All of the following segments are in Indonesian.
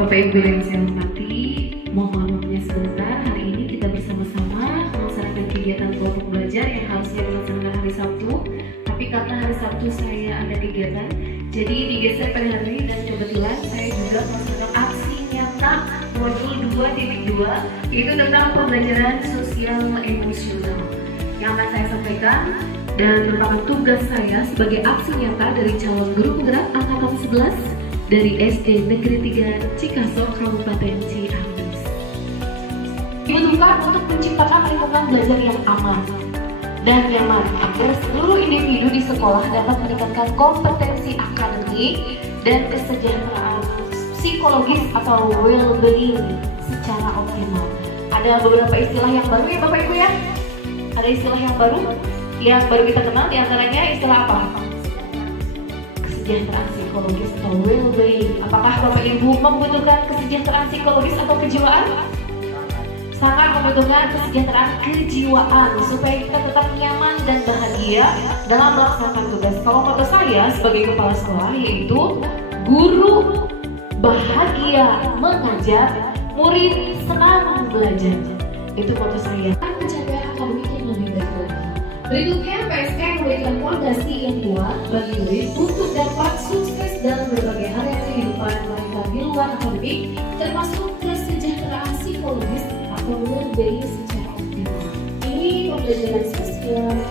Bapak Ibu yang saya hormati, mohon waktunya sebentar. Hari ini kita bersama-sama melaksanakan kegiatan kelompok belajar yang harusnya dilaksanakan hari Sabtu, tapi karena hari Sabtu saya ada kegiatan, jadi digeser pada hari ini. Dan kebetulan saya juga melaksanakan aksi nyata modul 2.2, yaitu tentang pembelajaran sosial emosional yang akan saya sampaikan dan merupakan tugas saya sebagai aksi nyata dari calon guru penggerak angkatan 11 dari SD Negeri 3 Cikaso, Kabupaten Ciamis. Dibutuhkan untuk menciptakan lingkungan belajar yang aman dan nyaman agar seluruh individu di sekolah dapat meningkatkan kompetensi akademik dan kesejahteraan psikologis atau well-being secara optimal. Ada beberapa istilah yang baru ya Bapak Ibu ya. Ada istilah yang baru kita kenal, diantaranya istilah apa? Kesejahteraan psikologis atau well-being. Apakah Bapak Ibu membutuhkan kesejahteraan psikologis atau kejiwaan? Sangat membutuhkan kesejahteraan kejiwaan supaya kita tetap nyaman dan bahagia dalam melaksanakan tugas. Kalau moto saya sebagai kepala sekolah yaitu guru bahagia mengajar, murid senang belajar. Itu moto saya. Mencapai akademik yang lebih baik lagi. Berikutnya, PSK memberikan fondasi yang kuat bagi murid untuk dapat sukses dalam berbagai area kehidupan mereka di luar akademik, termasuk kesejahteraan psikologis atau well-being secara optimal. Ini pembelajaran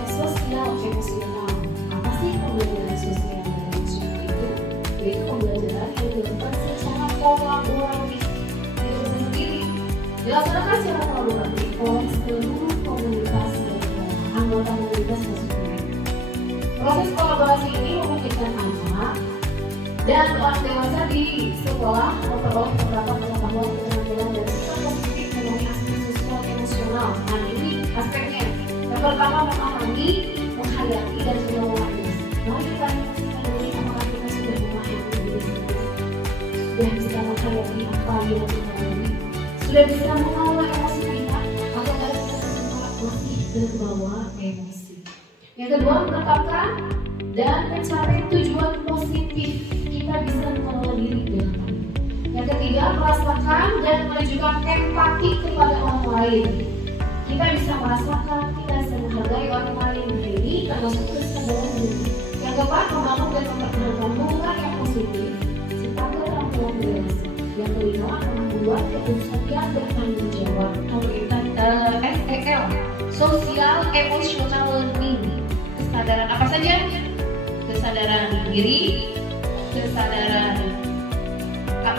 sosial emosional. Apa sih pembelajaran sosial emosional itu? Yaitu pembelajaran yang dilakukan secara kolaboratif dilaksanakan secara kolaboratif oleh seluruh komunitas anggota komunitas tersebut. Proses kolaborasi ini memungkinkan anak dan orang dewasa di sekolah memperoleh beberapa pengetahuan keterampilan dan sikap positif mengenai aspek sosial emosional. Nah ini aspeknya. Yang pertama memahami, menghayati dan mengelola emosi. Lanjutkan ini apakah kita sudah memahami diri sendiri, sudah bisa menghayati apa yang kita lalui, sudah bisa mengelola emosi kita, atau masih terbawa emosi. Yang kedua, menetapkan dan mencapai tujuan positif. Kita bisa mengelola diri dengan baik. Yang ketiga, merasakan dan menunjukkan empati kepada orang lain. Kita bisa merasakan, kita bisa menghargai orang lain. Ini termasuk kesadaran diri. Yang keempat, membangun dan mempertahankan hubungan yang positif serta keterampilan relasi. Yang kelima, membuat keputusan yang bertanggung jawab. SEL, Social Emotional Learning. Kesadaran apa saja? Kesadaran diri, kesadaran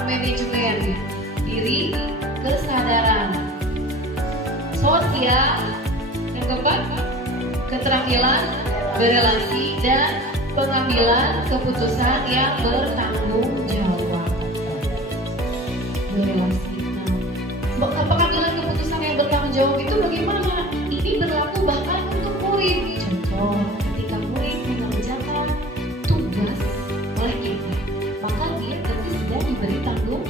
manajemen diri, kesadaran sosial, yang keempat keterampilan berelasi dan pengambilan keputusan yang bertanggung jawab. Berelasi. Nah, pengambilan keputusan yang bertanggung jawab itu bagaimana? Ini berlaku bahkan untuk murid. Contoh, ketika murid mengerjakan tugas oleh kita, maka dia tentu sudah diberi tanggung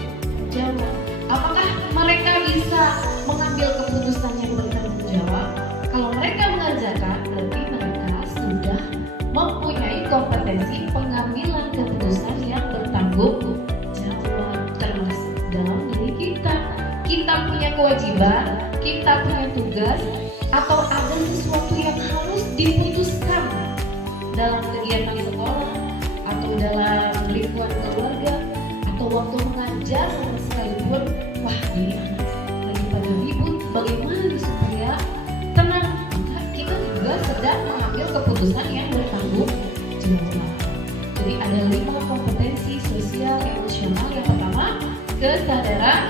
jawab. Apakah mereka bisa mengambil keputusan yang bertanggung jawab? Kalau mereka mengerjakan, berarti mereka sudah mempunyai kompetensi pengambilan keputusan yang bertanggung jawab, termasuk dalam diri kita. Kita punya kewajiban, kita punya tugas, atau ada sesuatu yang harus diputuskan dalam kegiatan sekolah atau dalam lingkungan keluarga atau waktu mengajar sekalipun. Wah, ini anak lagi pada ribut, bagaimana supaya tenang? Maka kita juga sedang mengambil keputusan yang bertanggung jawab. Jadi ada 5 kompetensi sosial emosional. Yang pertama, kesadaran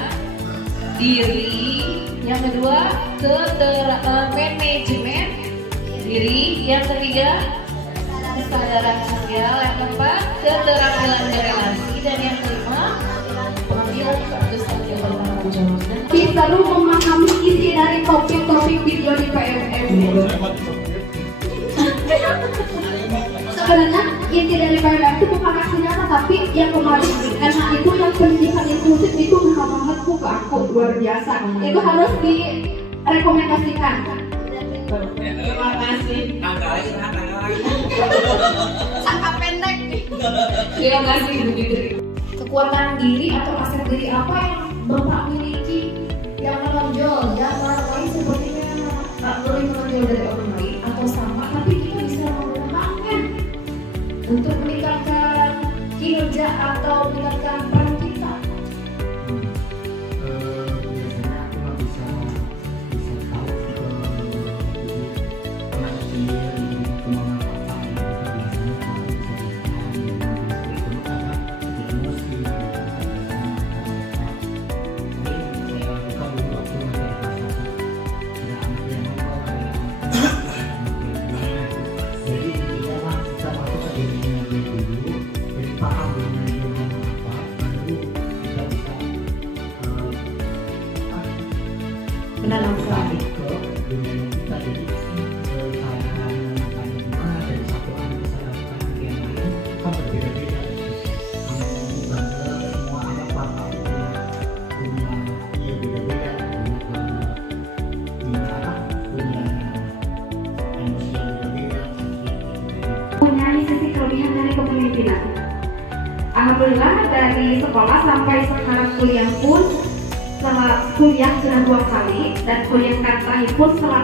diri. Yang kedua, manajemen diri. Yang ketiga, kesadaran sosial. Yang keempat, keterampilan berelasi. Dan yang kelima, pengambilan keputusan yang bertanggung jawab. Kita perlu memahami isi dari topik-topik video di PMM. Sebenarnya inti dari PMM itu bukan aksinya, tapi yang kemarin karena itu yang pendidikan inklusif itu mahal banget ke aku, luar biasa. Itu harus direkomendasikan. Terima kasih. Sangka pendek. Terima kasih. Kekuatan diri atau aset diri apa yang Bapak miliki yang menonjol dan orang lain sepertinya lebih menonjol dari orang lain atau sama, tapi kita bisa menggunakan untuk meningkatkan kinerja atau meningkatkan peran kita. Biasanya aku nggak bisa tahu kemauan apa gitu. Biasanya kalau bisa itu karena emosi gitu. Menanamkan ke dunia kita, jadi cara gimana dari satu anak bisa lakukan ke yang lain kan berbeda-beda. Anak ini bandel, semua anak bapak punya ya beda-beda, punya emosi yang beda-beda. Punya sisi kelebihan dari kepemimpinan. Alhamdulillah dari sekolah sampai sekarang kuliah pun, setelah kuliah sudah 2 kali dan kuliah terakhir pun setelah